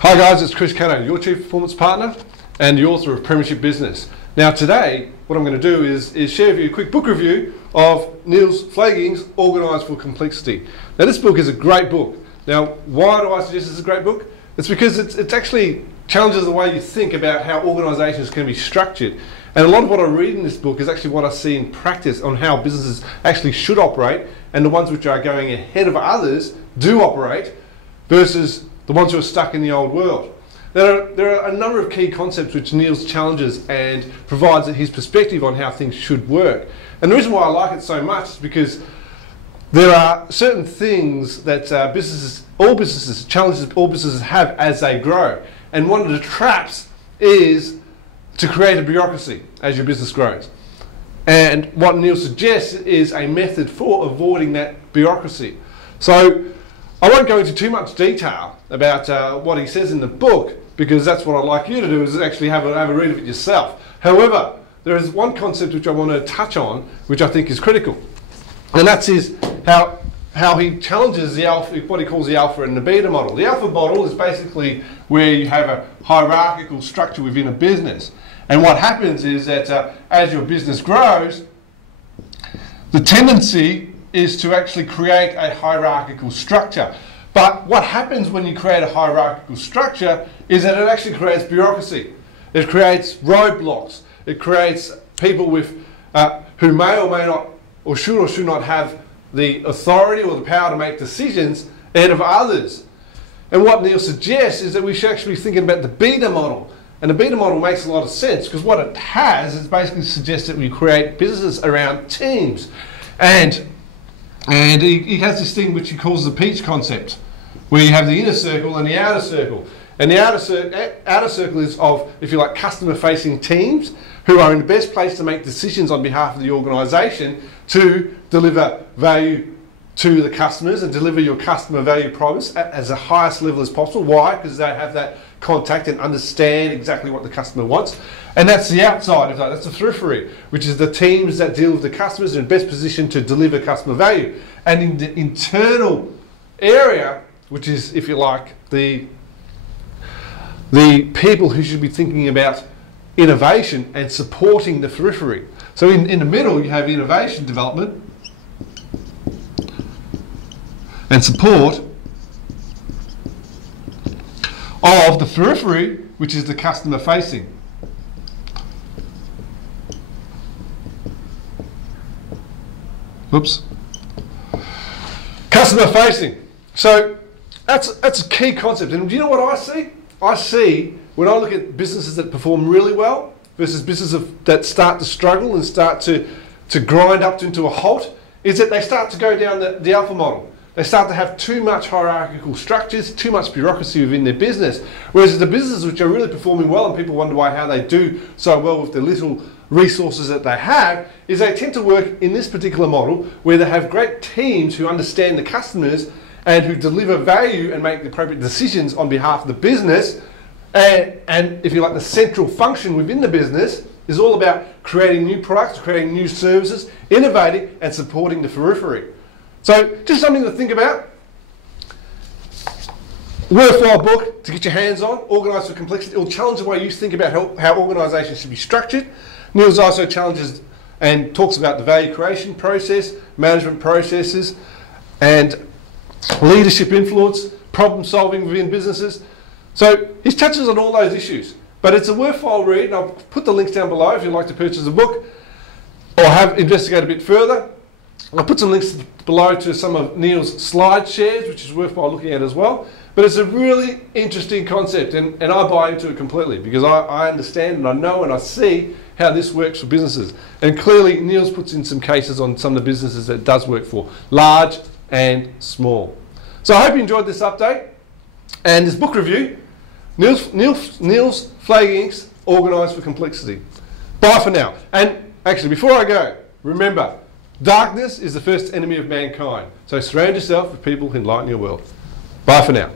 Hi guys, it's Chris Cano, your Chief Performance Partner and the author of Premiership Business. Now today, what I'm going to do is share with you a quick book review of Niels Pflaeging's Organise for Complexity. Now this book is a great book. Now why do I suggest it's a great book? It's because it actually challenges the way you think about how organisations can be structured. And a lot of what I read in this book is actually what I see in practice on how businesses actually should operate, and the ones which are going ahead of others do operate versus the ones who are stuck in the old world. There are a number of key concepts which Niels challenges and provides his perspective on how things should work. And the reason why I like it so much is because there are certain things that all businesses have as they grow. And one of the traps is to create a bureaucracy as your business grows. And what Niels suggests is a method for avoiding that bureaucracy. So I won't go into too much detail about what he says in the book, because that's what I'd like you to do, is actually have a read of it yourself. However, there is one concept which I want to touch on, which I think is critical, and that's how he challenges the alpha, what he calls the alpha and the beta model. The alpha model is basically where you have a hierarchical structure within a business, and what happens is that as your business grows, the tendency is to actually create a hierarchical structure. But what happens when you create a hierarchical structure is that it actually creates bureaucracy. It creates roadblocks. It creates people with who may or may not, or should not have the authority or the power to make decisions ahead of others. And what Niels suggests is that we should actually be thinking about the beta model. And the beta model makes a lot of sense, because what it has is basically suggests that we create businesses around teams. And he has this thing which he calls the peach concept, where you have the inner circle and the outer circle. And the outer circle is of, if you like, customer-facing teams who are in the best place to make decisions on behalf of the organisation to deliver value to the customers and deliver your customer value promise at the highest level as possible. Why? Because they have that contact and understand exactly what the customer wants. And that's the outside of that. That's the periphery, which is the teams that deal with the customers in the best position to deliver customer value. And in the internal area, which is, if you like, the people who should be thinking about innovation and supporting the periphery. So in the middle, you have innovation development and support of the periphery, which is the customer facing. Oops. Customer facing. So that's a key concept. And do you know what I see? I see, when I look at businesses that perform really well versus businesses that start to struggle and start to grind up into a halt, is that they start to go down the alpha model. They start to have too much hierarchical structures, too much bureaucracy within their business. Whereas the businesses which are really performing well, and people wonder how they do so well with the little resources that they have, is they tend to work in this particular model where they have great teams who understand the customers and who deliver value and make the appropriate decisions on behalf of the business. And if you like, the central function within the business is all about creating new products, creating new services, innovating and supporting the periphery. So just something to think about. Worthwhile book to get your hands on. Organise for Complexity. It will challenge the way you think about how organisations should be structured. Niels also challenges and talks about the value creation process, management processes, and leadership influence, problem solving within businesses. So he touches on all those issues. But it's a worthwhile read, and I'll put the links down below if you'd like to purchase the book or have investigate a bit further. I'll put some links below to some of Niels' slide shares, which is worthwhile looking at as well. But it's a really interesting concept, and I buy into it completely, because I understand and I know and I see how this works for businesses. And clearly Niels puts in some cases on some of the businesses that it does work for, large and small. So I hope you enjoyed this update and this book review, Niels Pflaeging's Organise for Complexity. Bye for now. And actually, before I go, remember, darkness is the first enemy of mankind. So surround yourself with people who enlighten your world. Bye for now.